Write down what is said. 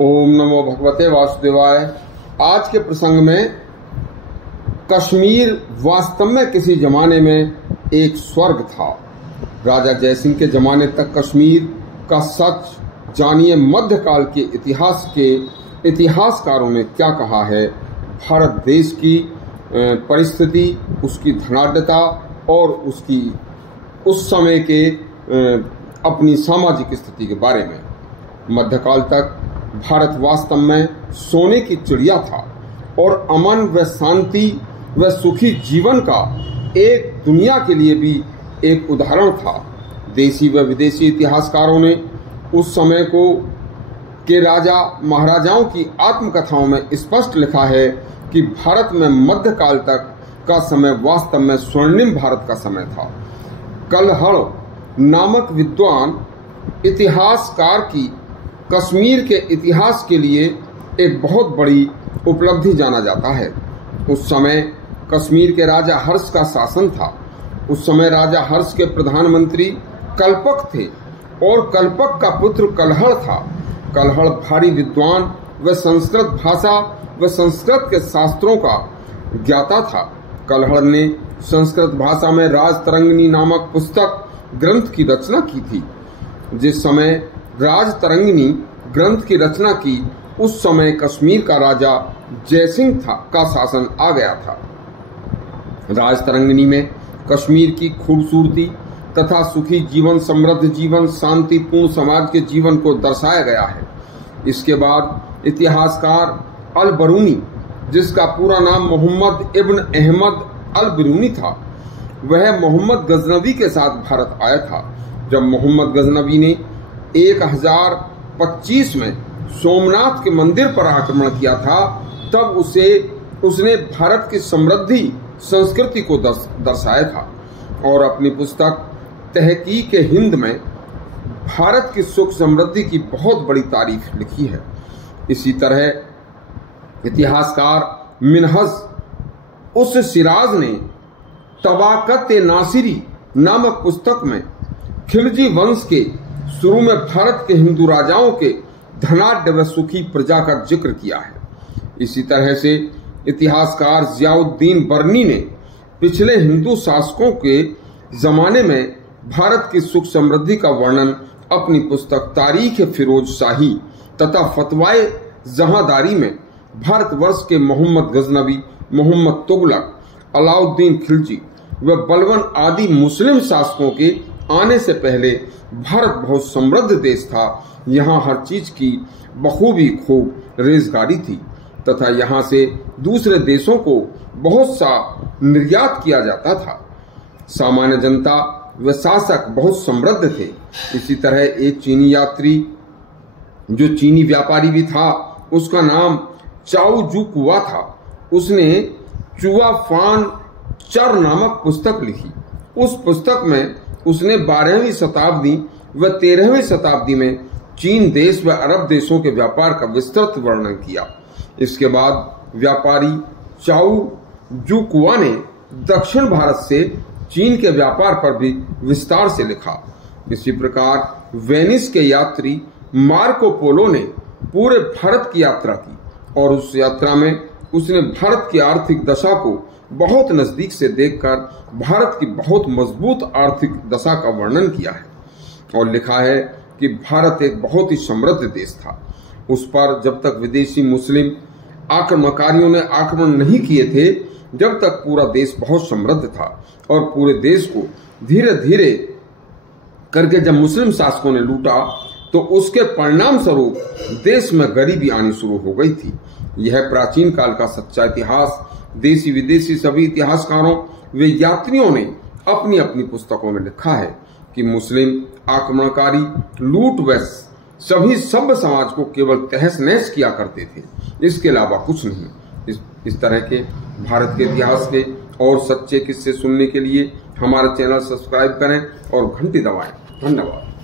ओम नमो भगवते वासुदेवाय। आज के प्रसंग में कश्मीर वास्तव में किसी जमाने में एक स्वर्ग था। राजा जयसिंह के जमाने तक कश्मीर का सच जानिए। मध्यकाल के इतिहासकारों ने क्या कहा है। भारत देश की परिस्थिति, उसकी धनाढ्यता और उसकी उस समय के अपनी सामाजिक स्थिति के बारे में। मध्यकाल तक भारत वास्तव में सोने की चिड़िया था और अमन व शांति व सुखी जीवन का एक दुनिया के लिए भी एक उदाहरण था। देशी व विदेशी इतिहासकारों ने उस समय के राजा महाराजाओं की आत्मकथाओं में स्पष्ट लिखा है कि भारत में मध्यकाल तक का समय वास्तव में स्वर्णिम भारत का समय था। कलहड़ नामक विद्वान इतिहासकार की कश्मीर के इतिहास के लिए एक बहुत बड़ी उपलब्धि जाना जाता है। उस समय कश्मीर के राजा हर्ष का शासन था। उस समय राजा हर्ष के प्रधानमंत्री कल्पक थे और कल्पक का पुत्र कलहड़ था। कलहड़ भारी विद्वान व संस्कृत भाषा व संस्कृत के शास्त्रों का ज्ञाता था। कलहड़ ने संस्कृत भाषा में राजतरंगिणी नामक पुस्तक ग्रंथ की रचना की थी। जिस समय राजतरंगिणी ग्रंथ की रचना की, उस समय कश्मीर का राजा जयसिंह का शासन आ गया था। राजतरंगिणी में कश्मीर की खूबसूरती तथा सुखी जीवन, समृद्ध जीवन, शांतिपूर्ण समाज के जीवन को दर्शाया गया है। इसके बाद इतिहासकार अल बरूनी, जिसका पूरा नाम मोहम्मद इब्न अहमद अल बरूनी था, वह मोहम्मद गजनवी के साथ भारत आया था। जब मोहम्मद गजनवी ने 1025 में सोमनाथ के मंदिर पर आक्रमण किया था, तब उसने भारत की समृद्धि संस्कृति को दर्शाया था और अपनी पुस्तक तहकीक-ए-हिंद में भारत की सुख समृद्धि की बहुत बड़ी तारीफ लिखी है। इसी तरह इतिहासकार मिनहज उस सिराज ने तबाकत-ए-नासिरी नामक पुस्तक में खिलजी वंश के शुरू में भारत के हिंदू राजाओं के धनाढ्य व सुखी प्रजा का जिक्र किया है। इसी तरह से इतिहासकार जियाउद्दीन बर्नी ने पिछले हिंदू शासकों के जमाने में भारत की सुख समृद्धि का वर्णन अपनी पुस्तक तारीख-ए-फिरोज शाही तथा फतवाए जहांदारी में भारतवर्ष के मोहम्मद गजनवी, मोहम्मद तुगलक, अलाउद्दीन खिलजी व बलबन आदि मुस्लिम शासकों के आने से पहले भारत बहुत समृद्ध देश था। यहाँ हर चीज की बखूबी खूब रेजगारी थी तथा यहाँ से दूसरे देशों को बहुत सा निर्यात किया जाता था। सामान्य जनता व शासक बहुत समृद्ध थे। इसी तरह एक चीनी यात्री जो चीनी व्यापारी भी था, उसका नाम चाओ जू कुआ था। उसने चुआ फान चर नामक पुस्तक लिखी। उस पुस्तक में उसने 12वीं शताब्दी व 13वीं शताब्दी में चीन देश व अरब देशों के व्यापार का विस्तृत वर्णन किया। इसके बाद व्यापारी चाओ जू कुआ ने दक्षिण भारत से चीन के व्यापार पर भी विस्तार से लिखा। इसी प्रकार वेनिस के यात्री मार्को पोलो ने पूरे भारत की यात्रा की और उस यात्रा में उसने भारत की आर्थिक दशा को बहुत नजदीक से देखकर भारत की बहुत मजबूत आर्थिक दशा का वर्णन किया है और लिखा है कि भारत एक बहुत ही समृद्ध देश था। उस पर जब तक विदेशी मुस्लिम आक्रमणकारियों ने आक्रमण नहीं किए थे, जब तक पूरा देश बहुत समृद्ध था और पूरे देश को धीरे धीरे करके जब मुस्लिम शासकों ने लूटा, तो उसके परिणाम स्वरूप देश में गरीबी आनी शुरू हो गई थी। यह प्राचीन काल का सच्चा इतिहास देशी विदेशी सभी इतिहासकारों व यात्रियों ने अपनी अपनी पुस्तकों में लिखा है कि मुस्लिम आक्रमणकारी लूट व सभी सभ्य समाज को केवल तहस नहस किया करते थे, इसके अलावा कुछ नहीं। इस तरह के भारत के इतिहास के और सच्चे किस्से सुनने के लिए हमारा चैनल सब्सक्राइब करें और घंटी दबाएं। धन्यवाद।